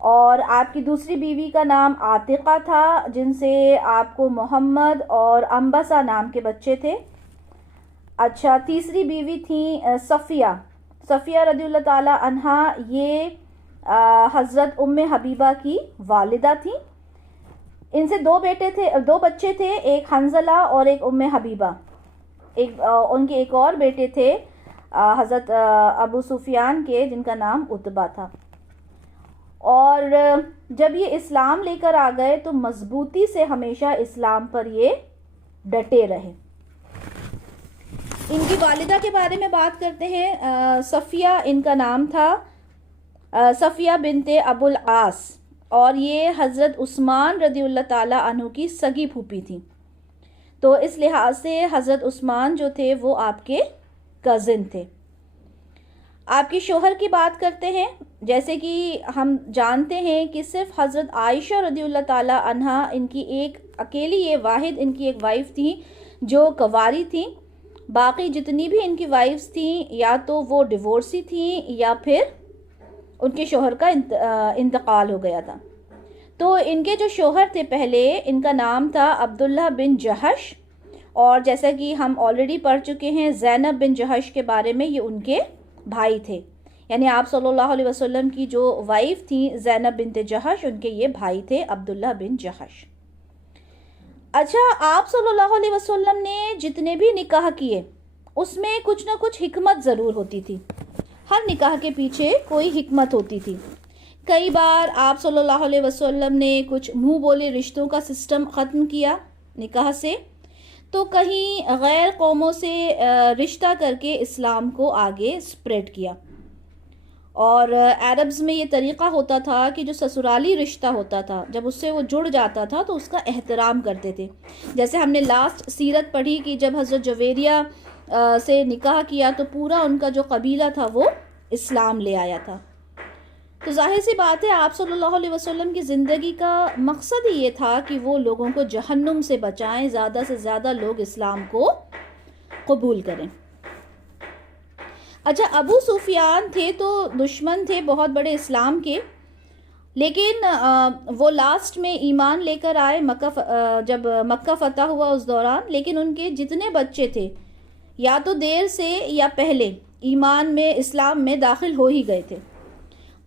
اور آپ کی دوسری بیوی کا نام عاتقہ تھا، جن سے آپ کو محمد اور انبسہ نام کے بچے تھے۔ اچھا، تیسری بیوی تھیں صفیہ رضی اللہ تعالی عنہا، یہ حضرت ام حبیبہ کی والدہ تھیں۔ ان سے دو بچے تھے، ایک حنظلہ اور ایک ام حبیبہ۔ ان کے ایک اور بیٹے تھے حضرت ابو سفیان کے، جن کا نام عتبہ تھا۔ اور جب یہ اسلام لے کر آ گئے تو مضبوطی سے ہمیشہ اسلام پر یہ ڈٹے رہے۔ ان کی والدہ کے بارے میں بات کرتے ہیں۔ صفیہ ان کا نام تھا، صفیہ بنت ابو العاص، اور یہ حضرت عثمان رضی اللہ تعالیٰ عنہ کی سگی پھوپھی تھیں۔ تو اس لحاظ سے حضرت عثمان جو تھے وہ آپ کے کزن تھے۔ آپ کے شوہر کی بات کرتے ہیں۔ جیسے کہ ہم جانتے ہیں کہ صرف حضرت عائشہ رضی اللہ تعالیٰ عنہا، ان کی ایک اکیلی، یہ واحد ان کی ایک وائف تھیں جو کنواری تھیں۔ باقی جتنی بھی ان کی وائفز تھیں یا تو وہ ڈیورسی تھیں یا پھر ان کے شوہر کا انتقال ہو گیا تھا۔ تو ان کے جو شوہر تھے پہلے، ان کا نام تھا عبداللہ بن جہش، اور جیسا کہ ہم آلریڈی پڑھ چکے ہیں زینب بن جہش کے بارے میں، یہ ان کے بھائی تھے۔ یعنی آپ صلی اللہ علیہ وسلم کی جو وائف تھیں زینب بنت جہش، ان کے یہ بھائی تھے عبداللہ بن جہش۔ اچھا، آپ صلی اللہ علیہ وسلم نے جتنے بھی نکاح کیے اس میں کچھ نہ کچھ حکمت ضرور ہوتی تھی۔ ہر نکاح کے پیچھے کوئی حکمت ہوتی تھی۔ کئی بار آپ صلی اللہ علیہ وسلم نے کچھ منہ بولے رشتوں کا سسٹم ختم کیا نکاح سے، تو کہیں غیر قوموں سے رشتہ کر کے اسلام کو آگے سپریڈ کیا۔ اور عربز میں یہ طریقہ ہوتا تھا کہ جو سسرالی رشتہ ہوتا تھا، جب اس سے وہ جڑ جاتا تھا تو اس کا احترام کرتے تھے۔ جیسے ہم نے لاسٹ سیرت پڑھی کہ جب حضرت جویریہ سے نکاح کیا تو پورا ان کا جو قبیلہ تھا وہ اسلام لے آیا تھا۔ تو ظاہر سی بات ہے آپ صلی اللہ علیہ وسلم کی زندگی کا مقصد ہی یہ تھا کہ وہ لوگوں کو جہنم سے بچائیں، زیادہ سے زیادہ لوگ اسلام کو قبول کریں۔ اچھا، ابو سفیان تھے تو دشمن تھے بہت بڑے اسلام کے، لیکن وہ لاسٹ میں ایمان لے کر آئے جب مکہ فتح ہوا اس دوران، لیکن ان کے جتنے بچے تھے یا تو دیر سے یا پہلے ایمان میں، اسلام میں داخل ہو ہی گئے تھے۔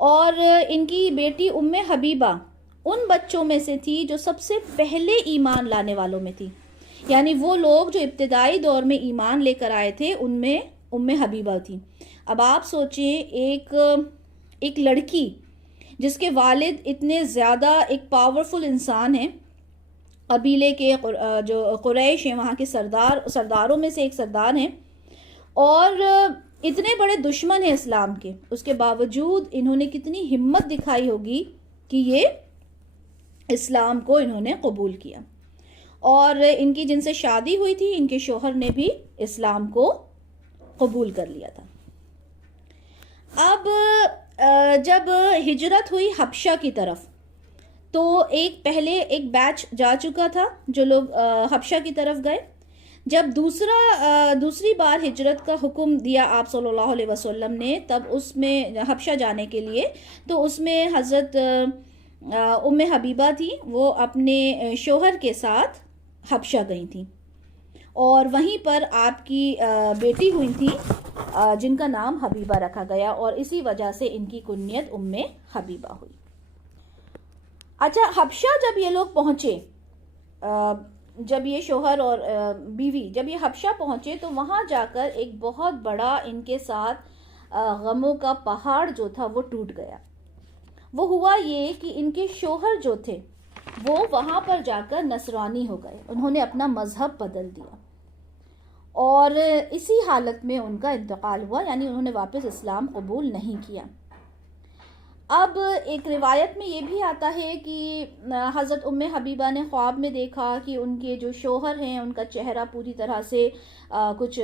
اور ان کی بیٹی ام حبیبہ ان بچوں میں سے تھی جو سب سے پہلے ایمان لانے والوں میں تھی۔ یعنی وہ لوگ جو ابتدائی دور میں ایمان لے کر آئے تھے ان میں ام حبیبہ تھی۔ اب آپ سوچیں، ایک لڑکی جس کے والد اتنے زیادہ ایک پاورفل انسان ہیں، قبیلے کے جو قریش ہیں وہاں کے سرداروں میں سے ایک سردار ہیں، اور اتنے بڑے دشمن ہیں اسلام کے، اس کے باوجود انہوں نے کتنی ہمت دکھائی ہوگی کہ یہ اسلام کو انہوں نے قبول کیا۔ اور ان کی جن سے شادی ہوئی تھی ان کے شوہر نے بھی اسلام کو قبول کر لیا تھا۔ اب جب ہجرت ہوئی حبشہ کی طرف تو پہلے ایک بیچ جا چکا تھا جو لوگ حبشہ کی طرف گئے۔ جب دوسری بار ہجرت کا حکم دیا آپ صلی اللہ علیہ وسلم نے، تب اس میں حبشہ جانے کے لیے، تو اس میں حضرت ام حبیبہ تھی، وہ اپنے شوہر کے ساتھ حبشہ گئی تھیں، اور وہیں پر آپ کی بیٹی ہوئی تھی جن کا نام حبیبہ رکھا گیا، اور اسی وجہ سے ان کی کنیت ام حبیبہ ہوئی۔ اچھا، حبشہ جب یہ لوگ پہنچے، جب یہ شوہر اور بیوی جب یہ حبشہ پہنچے تو وہاں جا کر ایک بہت بڑا ان کے ساتھ غموں کا پہاڑ جو تھا وہ ٹوٹ گیا۔ وہ ہوا یہ کہ ان کے شوہر جو تھے وہ وہاں پر جا کر نصرانی ہو گئے، انہوں نے اپنا مذہب بدل دیا، اور اسی حالت میں ان کا انتقال ہوا، یعنی انہوں نے واپس اسلام قبول نہیں کیا۔ اب ایک روایت میں یہ بھی آتا ہے کہ حضرت ام حبیبہ نے خواب میں دیکھا کہ ان کے جو شوہر ہیں ان کا چہرہ پوری طرح سے کچھ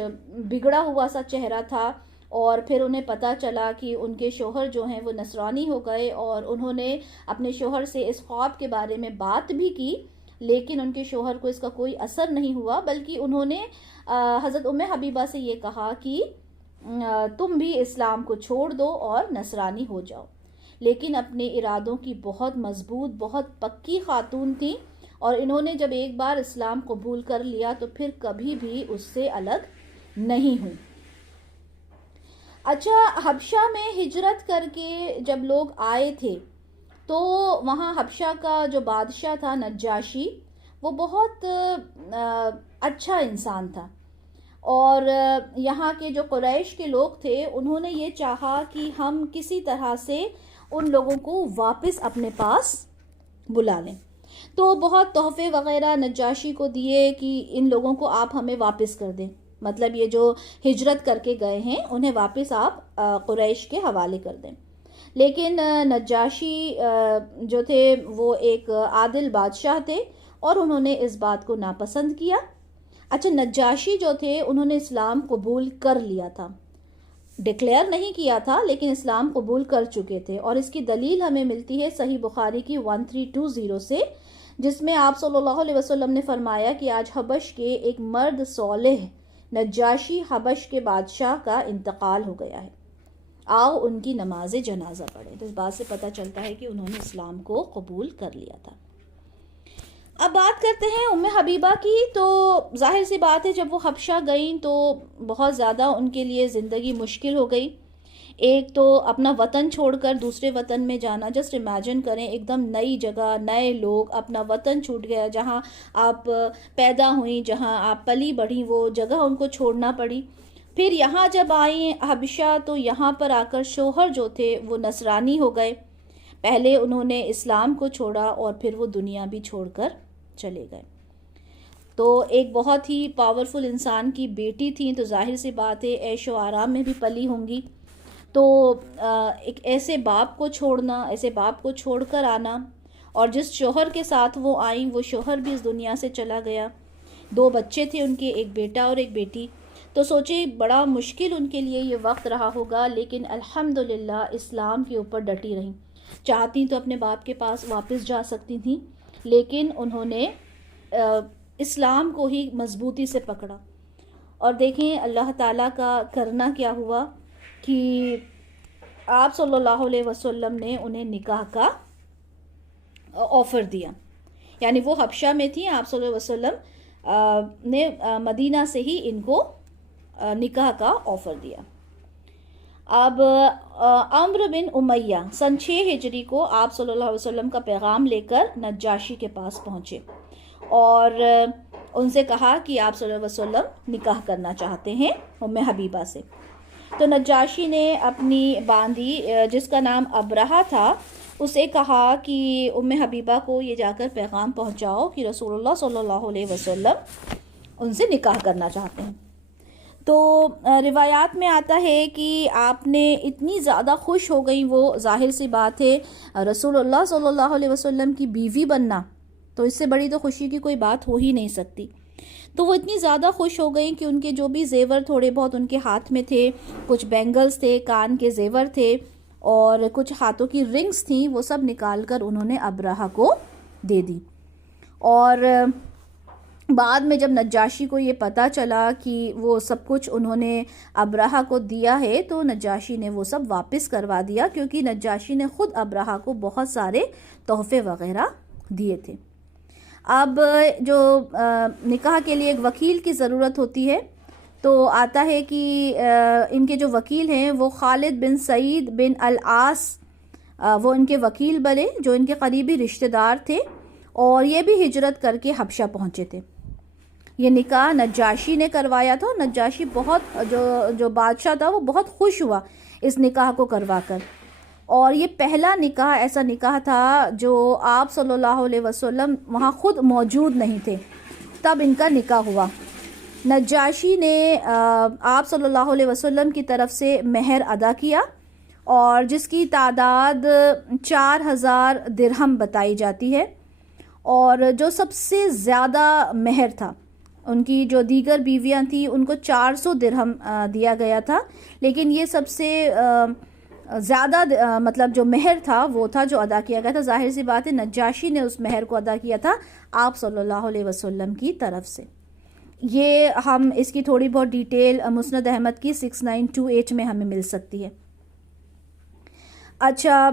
بگڑا ہوا سا چہرہ تھا، اور پھر انہیں پتہ چلا کہ ان کے شوہر جو ہیں وہ نصرانی ہو گئے، اور انہوں نے اپنے شوہر سے اس خواب کے بارے میں بات بھی کی، لیکن ان کے شوہر کو اس کا کوئی اثر نہیں ہوا، بلکہ انہوں نے حضرت ام حبیبہ سے یہ کہا کہ تم بھی اسلام کو چھوڑ دو اور نصرانی ہو جاؤ۔ لیکن اپنے ارادوں کی بہت مضبوط، بہت پکی خاتون تھیں، اور انہوں نے جب ایک بار اسلام قبول کر لیا تو پھر کبھی بھی اس سے الگ نہیں ہوئی۔ اچھا، حبشہ میں ہجرت کر کے جب لوگ آئے تھے تو وہاں حبشہ کا جو بادشاہ تھا نجاشی، وہ بہت اچھا انسان تھا، اور یہاں کے جو قریش کے لوگ تھے انہوں نے یہ چاہا کہ ہم کسی طرح سے ان لوگوں کو واپس اپنے پاس بلا لیں، تو بہت تحفے وغیرہ نجاشی کو دیے کہ ان لوگوں کو آپ ہمیں واپس کر دیں، مطلب یہ جو ہجرت کر کے گئے ہیں انہیں واپس آپ قریش کے حوالے کر دیں۔ لیکن نجاشی جو تھے وہ ایک عادل بادشاہ تھے اور انہوں نے اس بات کو ناپسند کیا۔ اچھا، نجاشی جو تھے انہوں نے اسلام قبول کر لیا تھا، ڈکلیئر نہیں کیا تھا لیکن اسلام قبول کر چکے تھے، اور اس کی دلیل ہمیں ملتی ہے صحیح بخاری کی 1320 سے، جس میں آپ صلی اللہ علیہ وسلم نے فرمایا کہ آج حبش کے ایک مرد صالح نجاشی حبش کے بادشاہ کا انتقال ہو گیا ہے، آؤ ان کی نماز جنازہ پڑھیں۔ تو اس بات سے پتہ چلتا ہے کہ انہوں نے اسلام کو قبول کر لیا تھا۔ اب بات کرتے ہیں ام حبیبہ کی، تو ظاہر سی بات ہے جب وہ حبشہ گئیں تو بہت زیادہ ان کے لیے زندگی مشکل ہو گئی۔ ایک تو اپنا وطن چھوڑ کر دوسرے وطن میں جانا، جسٹ امیجن کریں، ایک دم نئی جگہ، نئے لوگ، اپنا وطن چھوٹ گیا، جہاں آپ پیدا ہوئیں، جہاں آپ پلی بڑھی، وہ جگہ ان کو چھوڑنا پڑی۔ پھر یہاں جب آئیں حبشہ تو یہاں پر آ کر شوہر جو تھے وہ نصرانی ہو گئے، پہلے انہوں نے اسلام کو چھوڑا اور پھر وہ دنیا بھی چھوڑ کر چلے گئے۔ تو ایک بہت ہی پاورفل انسان کی بیٹی تھیں، تو ظاہر سی بات ہے عیش و آرام میں بھی پلی ہوں گی، تو ایک ایسے باپ کو چھوڑنا، ایسے باپ کو چھوڑ کر آنا، اور جس شوہر کے ساتھ وہ آئیں وہ شوہر بھی اس دنیا سے چلا گیا، 2 بچے تھے ان کے، ایک بیٹا اور ایک بیٹی، تو سوچیں بڑا مشکل ان کے لیے یہ وقت رہا ہوگا، لیکن الحمدللہ اسلام کے اوپر ڈٹی رہیں۔ چاہتی تو اپنے باپ کے پاس واپس جا سکتی تھیں، لیکن انہوں نے اسلام کو ہی مضبوطی سے پکڑا، اور دیکھیں اللہ تعالیٰ کا کرنا کیا ہوا کہ آپ صلی اللہ علیہ وسلم نے انہیں نکاح کا آفر دیا، یعنی وہ حبشہ میں تھیں، آپ صلی اللہ علیہ وسلم نے مدینہ سے ہی ان کو نکاح کا آفر دیا۔ اب عمرو بن امیہ سن 6 ہجری کو آپ صلی اللہ علیہ وسلم کا پیغام لے کر نجاشی کے پاس پہنچے اور ان سے کہا کہ آپ صلی اللہ علیہ وسلم نکاح کرنا چاہتے ہیں ام حبیبہ سے۔ تو نجاشی نے اپنی باندی جس کا نام ابرہہ تھا اسے کہا کہ ام حبیبہ کو یہ جا کر پیغام پہنچاؤ کہ رسول اللہ صلی اللہ علیہ وسلم ان سے نکاح کرنا چاہتے ہیں۔ تو روایات میں آتا ہے کہ آپ نے اتنی زیادہ خوش ہو گئی، وہ ظاہر سی بات ہے رسول اللہ صلی اللہ علیہ وسلم کی بیوی بننا، تو اس سے بڑی تو خوشی کی کوئی بات ہو ہی نہیں سکتی۔ تو وہ اتنی زیادہ خوش ہو گئیں کہ ان کے جو بھی زیور تھوڑے بہت ان کے ہاتھ میں تھے، کچھ بینگلز تھے، کان کے زیور تھے اور کچھ ہاتھوں کی رنگز تھیں، وہ سب نکال کر انہوں نے ابرہہ کو دے دی۔ اور بعد میں جب نجاشی کو یہ پتہ چلا کہ وہ سب کچھ انہوں نے ابرہہ کو دیا ہے تو نجاشی نے وہ سب واپس کروا دیا، کیونکہ نجاشی نے خود ابرہہ کو بہت سارے تحفے وغیرہ دیے تھے۔ اب جو نکاح کے لیے ایک وکیل کی ضرورت ہوتی ہے، تو آتا ہے کہ ان کے جو وکیل ہیں وہ خالد بن سعید بن العاص، وہ ان کے وکیل بنے جو ان کے قریبی رشتہ دار تھے، اور یہ بھی ہجرت کر کے حبشہ پہنچے تھے۔ یہ نکاح نجاشی نے کروایا تھا، اور نجاشی بہت جو بادشاہ تھا وہ بہت خوش ہوا اس نکاح کو کروا کر، اور یہ پہلا نکاح ایسا نکاح تھا جو آپ صلی اللہ علیہ وسلم وہاں خود موجود نہیں تھے، تب ان کا نکاح ہوا۔ نجاشی نے آپ صلی اللہ علیہ وسلم کی طرف سے مہر ادا کیا، اور جس کی تعداد 4000 درہم بتائی جاتی ہے، اور جو سب سے زیادہ مہر تھا، ان کی جو دیگر بیویاں تھیں ان کو 400 درہم دیا گیا تھا، لیکن یہ سب سے زیادہ مطلب جو مہر تھا وہ تھا جو ادا کیا گیا تھا۔ ظاہر سی بات ہے نجاشی نے اس مہر کو ادا کیا تھا آپ صلی اللہ علیہ وسلم کی طرف سے۔ یہ ہم اس کی تھوڑی بہت ڈیٹیل مسند احمد کی 6928 میں ہمیں مل سکتی ہے۔ اچھا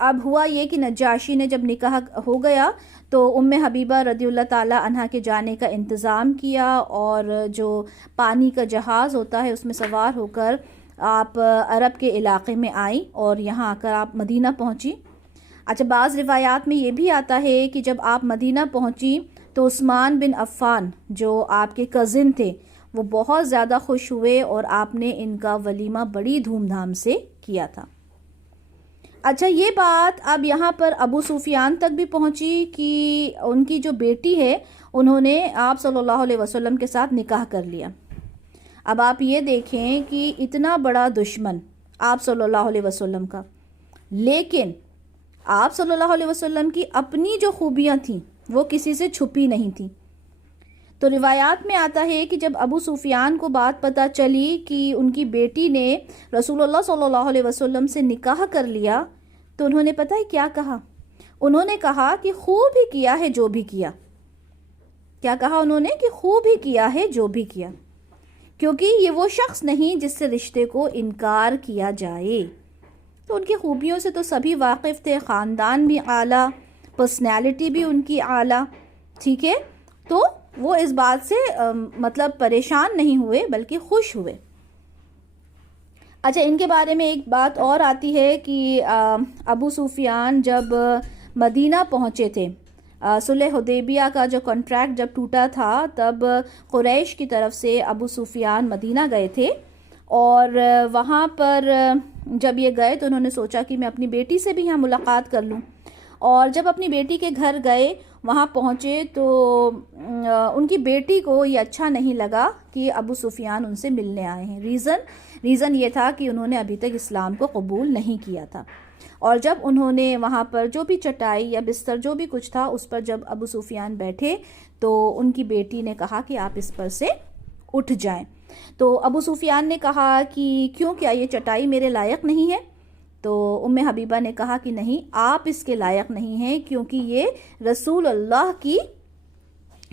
اب ہوا یہ کہ نجاشی نے جب نکاح ہو گیا تو ام حبیبہ رضی اللہ تعالی عنہا کے جانے کا انتظام کیا، اور جو پانی کا جہاز ہوتا ہے اس میں سوار ہو کر آپ عرب کے علاقے میں آئیں اور یہاں آ کر آپ مدینہ پہنچی۔ اچھا، بعض روایات میں یہ بھی آتا ہے کہ جب آپ مدینہ پہنچی تو عثمان بن عفان جو آپ کے کزن تھے وہ بہت زیادہ خوش ہوئے اور آپ نے ان کا ولیمہ بڑی دھوم دھام سے کیا تھا۔ اچھا، یہ بات اب یہاں پر ابو سفیان تک بھی پہنچی کہ ان کی جو بیٹی ہے انہوں نے آپ صلی اللہ علیہ وسلم کے ساتھ نکاح کر لیا۔ اب آپ یہ دیکھیں کہ اتنا بڑا دشمن آپ صلی اللہ علیہ وسلم کا، لیکن آپ صلی اللہ علیہ وسلم کی اپنی جو خوبیاں تھیں وہ کسی سے چھپی نہیں تھیں۔ تو روایات میں آتا ہے کہ جب ابو سفیان کو بات پتہ چلی کہ ان کی بیٹی نے رسول اللہ صلی اللہ علیہ وسلم سے نکاح کر لیا تو انہوں نے پتہ ہے کیا کہا؟ انہوں نے کہا کہ خوب ہی کیا ہے جو بھی کیا۔ کیا کہا انہوں نے؟ کہ خوب ہی کیا ہے جو بھی کیا، کیونکہ یہ وہ شخص نہیں جس سے رشتے کو انکار کیا جائے۔ تو ان کی خوبیوں سے تو سبھی واقف تھے، خاندان بھی اعلیٰ، پرسنالٹی بھی ان کی اعلیٰ، ٹھیک ہے؟ تو وہ اس بات سے مطلب پریشان نہیں ہوئے بلکہ خوش ہوئے۔ اچھا، ان کے بارے میں ایک بات اور آتی ہے کہ ابو سفیان جب مدینہ پہنچے تھے، صلح حدیبیہ کا جو کنٹریکٹ جب ٹوٹا تھا تب قریش کی طرف سے ابو سفیان مدینہ گئے تھے، اور وہاں پر جب یہ گئے تو انہوں نے سوچا کہ میں اپنی بیٹی سے بھی یہاں ملاقات کر لوں، اور جب اپنی بیٹی کے گھر گئے وہاں پہنچے تو ان کی بیٹی کو یہ اچھا نہیں لگا کہ ابو سفیان ان سے ملنے آئے ہیں۔ ریزن یہ تھا کہ انہوں نے ابھی تک اسلام کو قبول نہیں کیا تھا، اور جب انہوں نے وہاں پر جو بھی چٹائی یا بستر جو بھی کچھ تھا اس پر جب ابو سفیان بیٹھے تو ان کی بیٹی نے کہا کہ آپ اس پر سے اٹھ جائیں۔ تو ابو سفیان نے کہا کہ کیوں، کیا یہ چٹائی میرے لائق نہیں ہے؟ تو ام حبیبہ نے کہا کہ نہیں، آپ اس کے لائق نہیں ہیں، کیونکہ یہ رسول اللہ کی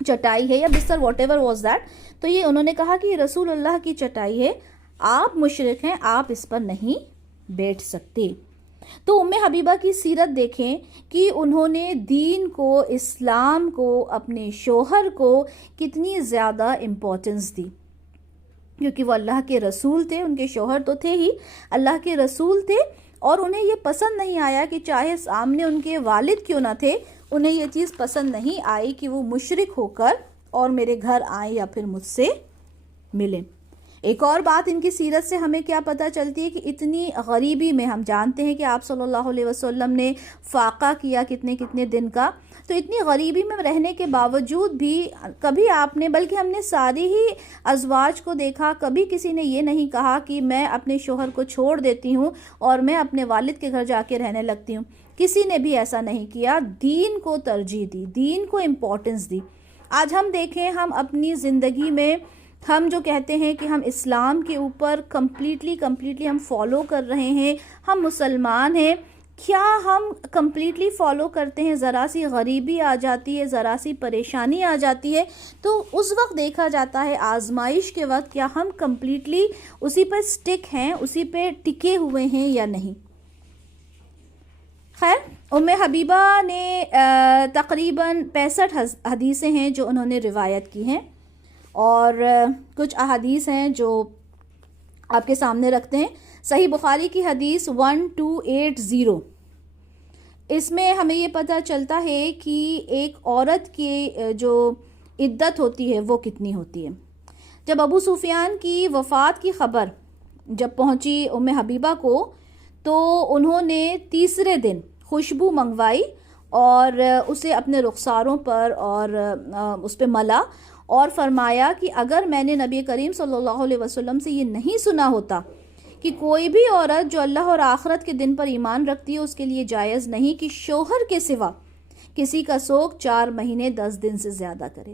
چٹائی ہے یا بستر، واٹ ایور واز دیٹ۔ تو یہ انہوں نے کہا کہ یہ رسول اللہ کی چٹائی ہے، آپ مشرک ہیں، آپ اس پر نہیں بیٹھ سکتے۔ تو ام حبیبہ کی سیرت دیکھیں کہ انہوں نے دین کو، اسلام کو، اپنے شوہر کو کتنی زیادہ امپورٹنس دی، کیونکہ وہ اللہ کے رسول تھے، ان کے شوہر تو تھے ہی، اللہ کے رسول تھے، اور انہیں یہ پسند نہیں آیا کہ چاہے سامنے ان کے والد کیوں نہ تھے، انہیں یہ چیز پسند نہیں آئی کہ وہ مشرک ہو کر اور میرے گھر آئیں یا پھر مجھ سے ملیں۔ ایک اور بات ان کی سیرت سے ہمیں کیا پتہ چلتی ہے کہ اتنی غریبی میں، ہم جانتے ہیں کہ آپ صلی اللہ علیہ وسلم نے فاقہ کیا کتنے دن کا، تو اتنی غریبی میں رہنے کے باوجود بھی کبھی آپ نے، بلکہ ہم نے ساری ہی ازواج کو دیکھا، کبھی کسی نے یہ نہیں کہا کہ میں اپنے شوہر کو چھوڑ دیتی ہوں اور میں اپنے والد کے گھر جا کے رہنے لگتی ہوں، کسی نے بھی ایسا نہیں کیا، دین کو ترجیح دی، دین کو امپورٹنس دی۔ آج ہم دیکھیں، ہم اپنی زندگی میں ہم جو کہتے ہیں کہ ہم اسلام کے اوپر کمپلیٹلی ہم فالو کر رہے ہیں، ہم مسلمان ہیں، کیا ہم کمپلیٹلی فالو کرتے ہیں؟ ذرا سی غریبی آ جاتی ہے، ذرا سی پریشانی آ جاتی ہے تو اس وقت دیکھا جاتا ہے، آزمائش کے وقت، کیا ہم کمپلیٹلی اسی پر سٹک ہیں، اسی پہ ٹکے ہوئے ہیں یا نہیں۔ خیر، ام حبیبہ نے تقریباً 65 حدیثیں ہیں جو انہوں نے روایت کی ہیں، اور کچھ احادیث ہیں جو آپ کے سامنے رکھتے ہیں۔ صحیح بخاری کی حدیث 1280، اس میں ہمیں یہ پتہ چلتا ہے کہ ایک عورت کی جو عدت ہوتی ہے وہ کتنی ہوتی ہے۔ جب ابو سفیان کی وفات کی خبر جب پہنچی ام حبیبہ کو تو انہوں نے تیسرے دن خوشبو منگوائی اور اسے اپنے رخساروں پر اور اس پہ ملا، اور فرمایا کہ اگر میں نے نبی کریم صلی اللہ علیہ وسلم سے یہ نہیں سنا ہوتا کہ کوئی بھی عورت جو اللہ اور آخرت کے دن پر ایمان رکھتی ہے اس کے لیے جائز نہیں کہ شوہر کے سوا کسی کا سوگ 4 مہینے 10 دن سے زیادہ کرے،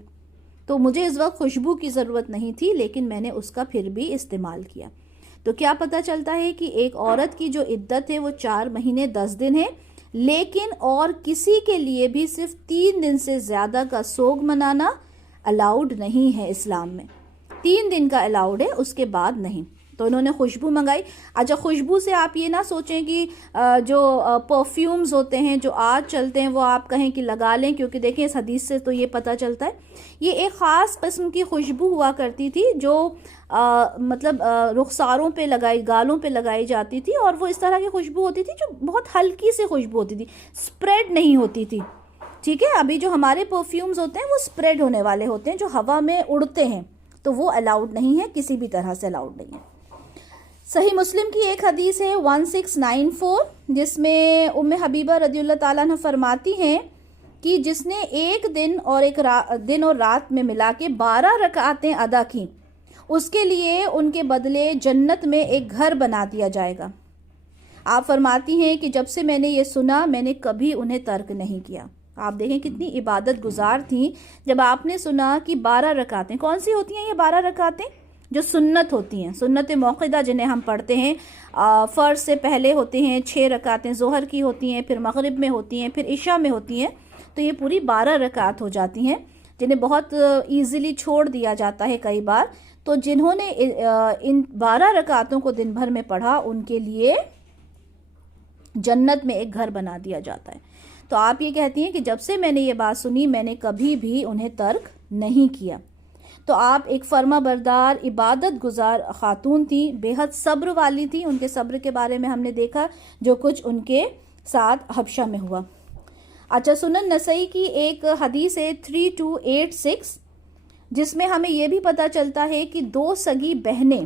تو مجھے اس وقت خوشبو کی ضرورت نہیں تھی، لیکن میں نے اس کا پھر بھی استعمال کیا۔ تو کیا پتہ چلتا ہے کہ ایک عورت کی جو عدت ہے وہ 4 مہینے 10 دن ہے، لیکن اور کسی کے لیے بھی صرف 3 دن سے زیادہ کا سوگ منانا الاؤڈ نہیں ہے اسلام میں۔ 3 دن کا الاؤڈ ہے، اس کے بعد نہیں۔ تو انہوں نے خوشبو منگائی. اچھا خوشبو سے آپ یہ نہ سوچیں کہ جو پرفیومز ہوتے ہیں جو آج چلتے ہیں وہ آپ کہیں کہ لگا لیں, کیونکہ دیکھیں اس حدیث سے تو یہ پتہ چلتا ہے یہ ایک خاص قسم کی خوشبو ہوا کرتی تھی جو مطلب رخساروں پہ لگائی, گالوں پہ لگائی جاتی تھی, اور وہ اس طرح کی خوشبو ہوتی تھی جو بہت ہلکی سی خوشبو ہوتی تھی, اسپریڈ نہیں ہوتی تھی. ٹھیک ہے, ابھی جو ہمارے پرفیومز ہوتے ہیں وہ اسپریڈ ہونے والے ہوتے ہیں جو ہوا میں اڑتے ہیں, تو وہ الاؤڈ نہیں ہے, کسی بھی طرح سے الاؤڈ نہیں ہے. صحیح مسلم کی ایک حدیث ہے 1694 جس میں ام حبیبہ رضی اللہ تعالیٰ عنہ فرماتی ہیں کہ جس نے ایک دن اور دن اور رات میں ملا کے 12 رکعتیں ادا کی اس کے لیے ان کے بدلے جنت میں ایک گھر بنا دیا جائے گا. آپ فرماتی ہیں کہ جب سے میں نے یہ سنا میں نے کبھی انہیں ترک نہیں کیا. آپ دیکھیں کتنی عبادت گزار تھیں. جب آپ نے سنا کہ 12 رکعتیں, کون سی ہوتی ہیں یہ 12 رکعتیں؟ جو سنت ہوتی ہیں, سنت موقدہ جنہیں ہم پڑھتے ہیں, فرض سے پہلے ہوتے ہیں 6 رکعتیں, ظہر کی ہوتی ہیں, پھر مغرب میں ہوتی ہیں, پھر عشاء میں ہوتی ہیں, تو یہ پوری 12 رکعت ہو جاتی ہیں جنہیں بہت ایزیلی چھوڑ دیا جاتا ہے کئی بار. تو جنہوں نے ان 12 رکعتوں کو دن بھر میں پڑھا ان کے لیے جنت میں ایک گھر بنا دیا جاتا ہے. تو آپ یہ کہتی ہیں کہ جب سے میں نے یہ بات سنی میں نے کبھی بھی انہیں ترک نہیں کیا. تو آپ ایک فرما بردار عبادت گزار خاتون تھیں, بے حد صبر والی تھیں. ان کے صبر کے بارے میں ہم نے دیکھا جو کچھ ان کے ساتھ حبشہ میں ہوا. اچھا سنن نسائی کی ایک حدیث ہے 3286 جس میں ہمیں یہ بھی پتہ چلتا ہے کہ 2 سگی بہنیں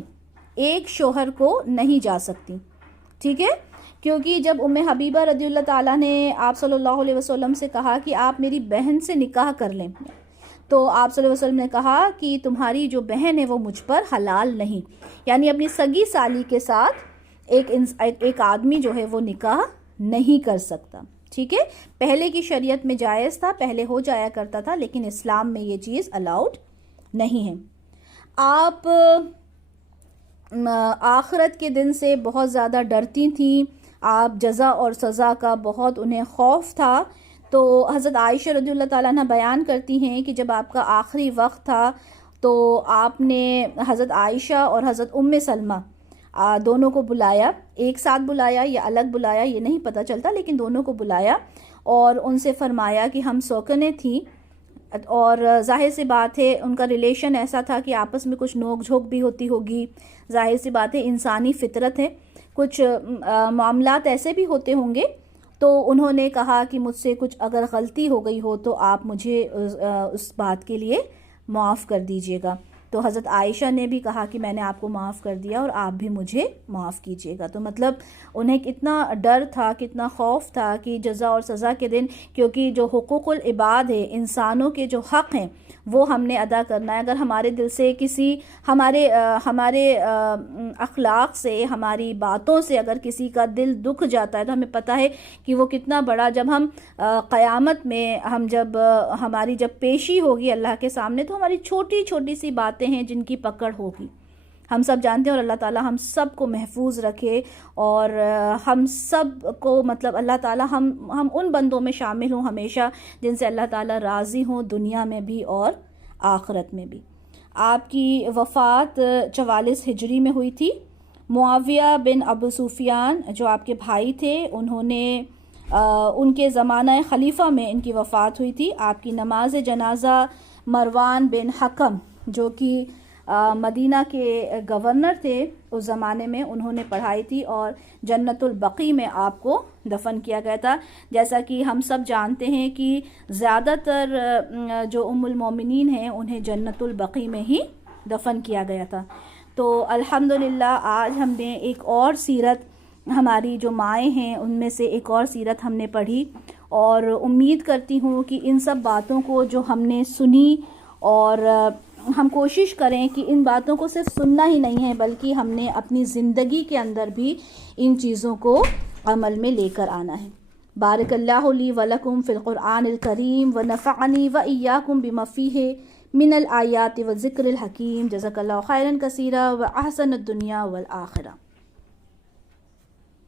ایک شوہر کو نہیں جا سکتی. ٹھیک ہے, کیونکہ جب ام حبیبہ رضی اللہ تعالیٰ نے آپ صلی اللہ علیہ وسلم سے کہا کہ آپ میری بہن سے نکاح کر لیں, تو آپ صلی اللہ علیہ وسلم نے کہا کہ تمہاری جو بہن ہے وہ مجھ پر حلال نہیں, یعنی اپنی سگی سالی کے ساتھ ایک آدمی جو ہے وہ نکاح نہیں کر سکتا. ٹھیک ہے, پہلے کی شریعت میں جائز تھا, پہلے ہو جایا کرتا تھا, لیکن اسلام میں یہ چیز الاؤڈ نہیں ہے. آپ آخرت کے دن سے بہت زیادہ ڈرتی تھیں, آپ جزا اور سزا کا بہت انہیں خوف تھا. تو حضرت عائشہ رضی اللہ تعالیٰ عنہ بیان کرتی ہیں کہ جب آپ کا آخری وقت تھا تو آپ نے حضرت عائشہ اور حضرت ام سلمہ دونوں کو بلایا, ایک ساتھ بلایا یا الگ بلایا یہ نہیں پتہ چلتا, لیکن دونوں کو بلایا اور ان سے فرمایا کہ ہم سوکنیں تھیں, اور ظاہر سی بات ہے ان کا ریلیشن ایسا تھا کہ آپس میں کچھ نوک جھوک بھی ہوتی ہوگی, ظاہر سی بات ہے انسانی فطرت ہے, کچھ معاملات ایسے بھی ہوتے ہوں گے. تو انہوں نے کہا کہ مجھ سے کچھ اگر غلطی ہو گئی ہو تو آپ مجھے اس بات کے لیے معاف کر دیجیے گا. تو حضرت عائشہ نے بھی کہا کہ میں نے آپ کو معاف کر دیا اور آپ بھی مجھے معاف کیجیے گا. تو مطلب انہیں کتنا ڈر تھا, کتنا خوف تھا کہ جزا اور سزا کے دن, کیونکہ جو حقوق العباد ہے, انسانوں کے جو حق ہیں وہ ہم نے ادا کرنا ہے. اگر ہمارے دل سے کسی ہمارے اخلاق سے, ہماری باتوں سے اگر کسی کا دل دکھ جاتا ہے تو ہمیں پتہ ہے کہ وہ کتنا بڑا, جب ہم قیامت میں ہماری جب پیشی ہوگی اللہ کے سامنے تو ہماری چھوٹی چھوٹی سی باتیں ہیں جن کی پکڑ ہوگی. ہم سب جانتے ہیں, اور اللہ تعالیٰ ہم سب کو محفوظ رکھے, اور ہم سب کو مطلب اللہ تعالیٰ ہم ان بندوں میں شامل ہوں ہمیشہ جن سے اللہ تعالیٰ راضی ہوں, دنیا میں بھی اور آخرت میں بھی. آپ کی وفات 44 ہجری میں ہوئی تھی. معاویہ بن ابو سفیان جو آپ کے بھائی تھے, انہوں نے ان کے زمانہ خلیفہ میں ان کی وفات ہوئی تھی. آپ کی نماز جنازہ مروان بن حکم جو کہ مدینہ کے گورنر تھے اس زمانے میں, انہوں نے پڑھائی تھی, اور جنت البقیع میں آپ کو دفن کیا گیا تھا. جیسا کہ ہم سب جانتے ہیں کہ زیادہ تر جو ام المومنین ہیں انہیں جنت البقیع میں ہی دفن کیا گیا تھا. تو الحمدللہ آج ہم نے ایک اور سیرت, ہماری جو مائیں ہیں ان میں سے ایک اور سیرت ہم نے پڑھی, اور امید کرتی ہوں کہ ان سب باتوں کو جو ہم نے سنی, اور ہم کوشش کریں کہ ان باتوں کو صرف سننا ہی نہیں ہے بلکہ ہم نے اپنی زندگی کے اندر بھی ان چیزوں کو عمل میں لے کر آنا ہے. بارک اللہ لی ولکم فی القرآن الکریم ونفعنی وإیاکم بما فیہ من الآیات والذکر الحکیم. جزاک اللہ خیرا کثیرا واحسن الدنیا والآخرہ.